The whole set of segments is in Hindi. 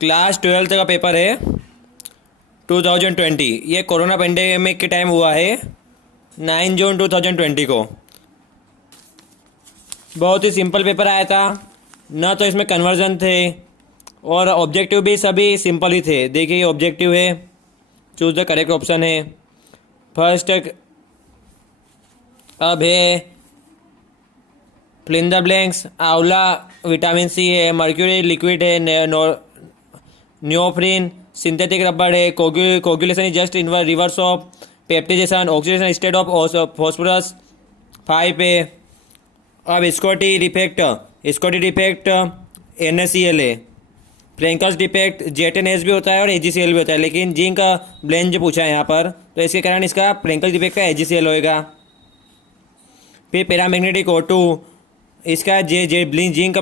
क्लास 12th का पेपर है 2020। ये कोरोना पेंडेमिक के टाइम हुआ है 9 जून 2020 को। बहुत ही सिंपल पेपर आया था, न तो इसमें कन्वर्जन थे और ऑब्जेक्टिव भी सभी सिंपल ही थे। देखिए ये ऑब्जेक्टिव है, चूज द करेक्ट ऑप्शन है। फर्स्ट अब है फिल इन द ब्लैंक्स। आंवला विटामिन सी है, मर्क्यूरी लिक्विड है, नियोप्रीन सिंथेटिक रबड़ है, coagulation is just in reverse of peptization, oxidation state of phosphorus 5 है। अब स्कॉटी डिफेक्ट NaCl है। फ्रेंकल्स डिफेक्ट JTNS भी होता है और AgCl भी होता है, लेकिन जिंक का ब्लेंड जो पूछा है यहाँ पर, तो इसके कारण इसका फ्रेंकल्स डिफेक्ट का AgCl होएगा। फिर पैरामैग्नेटिक O2, इसका जिंक का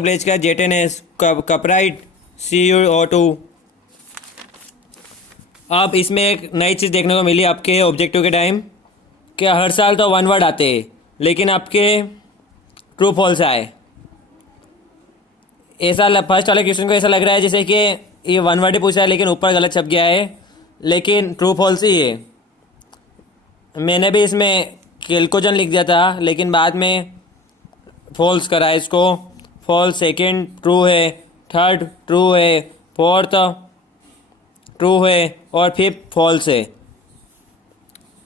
ब्लेज का JTNS, कपराइट CuO2। अब इसमें एक नई चीज़ देखने को मिली आपके ऑब्जेक्टिव के टाइम कि हर साल तो 1 वर्ड आते हैं, लेकिन आपके ट्रू फॉल्स आए। ऐसा फर्स्ट वाले क्वेश्चन को ऐसा लग रहा है जैसे कि ये 1 वर्ड ही पूछा है, लेकिन ऊपर गलत छप गया है, लेकिन ट्रू फॉल्स ही है। मैंने भी इसमें केल्कोजन लिख दिया था, लेकिन बाद में फॉल्स करा है इसको। फॉल्स, सेकेंड ट्रू है, थर्ड ट्रू है, फोर्थ ट्रू है और फिफ्थ फॉल्स है।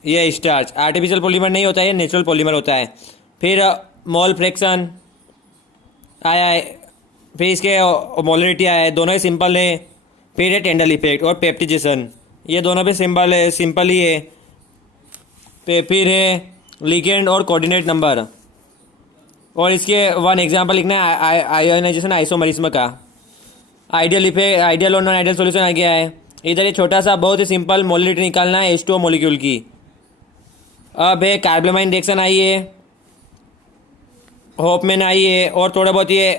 ये स्टार्च आर्टिफिशियल पॉलीमर नहीं होता है, ये नेचुरल पॉलीमर होता है। फिर मोल फ्रैक्शन आया है, फिर इसके मोलरिटी आया है, दोनों ही सिंपल है। फिर है टेंडल इफेक्ट और पेप्टिजेशन, ये दोनों भी सिंपल ही है। फिर है लिगेंड और कोऑर्डिनेट नंबर, और इसके 1 एग्जांपल लिखना है आयोनाइजेशन आइसोमरिज्म का। आइडियल और नॉन आइडियल सॉल्यूशन आ गया है। इधर ये छोटा सा बहुत ही सिंपल मोलरिटी निकालना है H2O मॉलिक्यूल की। अब है कार्बोलामाइन रिएक्शन आई है, होपमैन आई है, और थोड़ा बहुत ये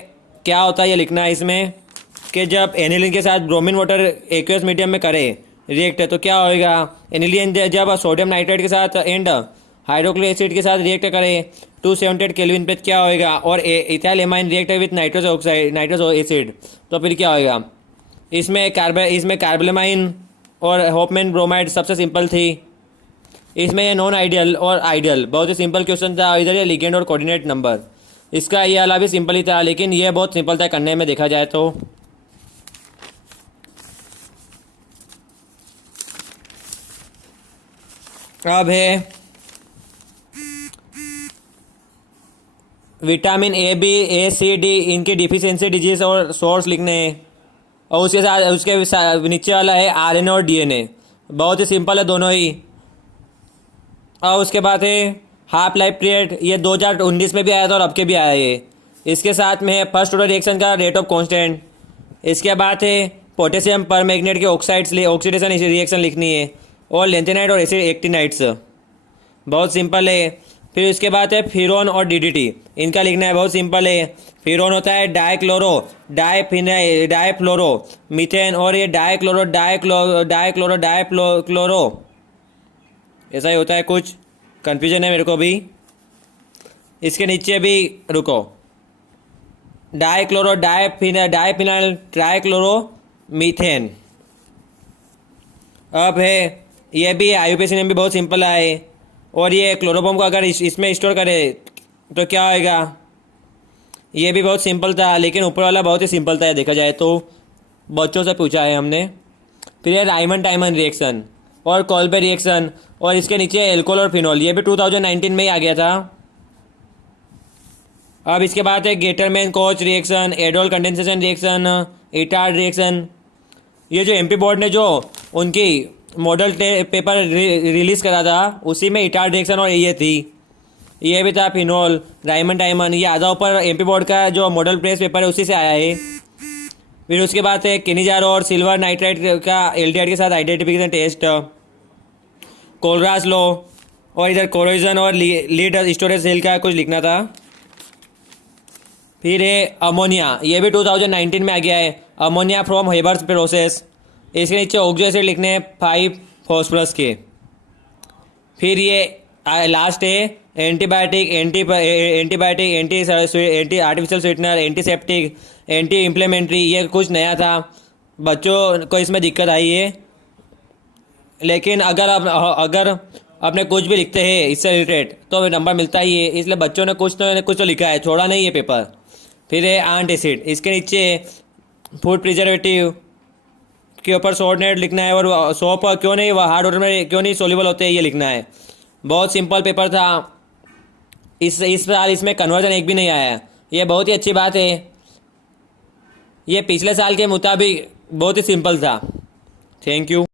क्या होता है ये लिखना है इसमें कि जब एनिलीन के साथ ब्रोमीन वाटर एक्वस मीडियम में करे रिएक्ट तो क्या होएगा। एनिलीन जब सोडियम नाइट्रेट के साथ एंड हाइड्रोक्लोरिक एसिड के साथ रिएक्ट करे 278 केल्विन पे क्या होएगा, और ethyl amine react with nitrous acid तो फिर क्या होएगा। इसमें कार्बोलामाइन और होपमैन ब्रोमाइड सबसे सिंपल थी। इसमें ये नॉन आइडियल और आइडियल बहुत ही सिंपल क्वेश्चन था। इधर ये लिगेंड और कोऑर्डिनेट नंबर, इसका ये वाला भी सिंपल ही था, लेकिन ये बहुत सिंपल था करने में देखा जाए तो। अब है vitamin A, B, A, C, D इनकी डिफिशियंसी डिजीज और सोर्स लिखने हैं, और उसके नीचे वाला है RNA और DNA, बहुत ही सिंपल है दोनों ही। और उसके बाद है हाफ लाइफ पीरियड, ये 2019 में भी आया था और अब के भी आया है। इसके साथ में है फर्स्ट ऑर्डर रिएक्शन का रेट ऑफ कांस्टेंट। इसके बाद है पोटेशियम पर मैग्नेट के ऑक्सीडेशन रिएक्शन लिखनी है, और लेंथेनाइट और एसिड एक्टिनाइट्स, बहुत सिंपल है। फिर उसके बाद है फिरोन और DDT, इनका लिखना है, बहुत सिंपल है। फिरोन होता है डाइफ्लोरो मीथेन, और ये डाइक्लोरो ऐसा ही होता है, कुछ कन्फ्यूजन है मेरे को भी। इसके नीचे भी रुको, डाइफिनाइल ट्राइक्लोरो मीथेन। अब है ये भी IUPAC में भी बहुत सिंपल है, और ये क्लोरोफॉर्म को अगर इसमें स्टोर करे तो क्या होएगा। ये भी बहुत सिंपल था, लेकिन ऊपर वाला बहुत ही सिंपल था देखा जाए तो, बच्चों से पूछा है हमने। फिर ये राइमन टाइमन रिएक्शन और कॉल्बे रिएक्शन, और इसके नीचे एल्कोहल और फिनॉल, ये भी 2019 में ही आ गया था। अब इसके बाद है Gattermann coach reaction, Adol condensation reaction, Etard reaction. ये जो MP बोर्ड ने जो उनकी मॉडल पेपर रिलीज़ करा था, उसी में इटार्ड रिएक्शन और ये थी, ये भी था फिनॉल, राइमन टाइमन। ये आधा ऊपर MP बोर्ड का जो मॉडल प्रेस पेपर है उसी से आया है। फिर उसके बाद है किनीजारो और सिल्वर नाइट्राइड का एल्डिहाइड के साथ आइडेंटिफिकेशन टेस्ट, कोलरास लो, और इधर कोरोजन और लीड स्टोरेज सेल का कुछ लिखना था। फिर है अमोनिया, ये भी 2019 में आ गया है, अमोनिया फ्रॉम हेबर्स प्रोसेस। इसके नीचे ऑक्सो एसिड लिखने हैं 5 फॉस्फोरस के। फिर ये लास्ट है antibiotic, anti artificial sweetener, antiseptic, anti inflammatory, ये कुछ नया था, बच्चों को इसमें दिक्कत आई है। लेकिन अगर आपने कुछ भी लिखते हैं इससे रिलेटेड तो नंबर मिलता ही है, इसलिए बच्चों ने कुछ तो लिखा है, छोड़ा नहीं है पेपर। फिर है आंट एसिड, इसके नीचे फूड प्रिजर्वेटिव के ऊपर सोड नेट लिखना है, और सोप क्यों नहीं हार्ड वाटर में क्यों नहीं सोल्यूबल होते ये लिखना है। बहुत सिंपल पेपर था। इस साल इसमें कन्वर्जन एक भी नहीं आया है, ये बहुत ही अच्छी बात है। ये पिछले साल के मुताबिक बहुत ही सिंपल था। Thank you.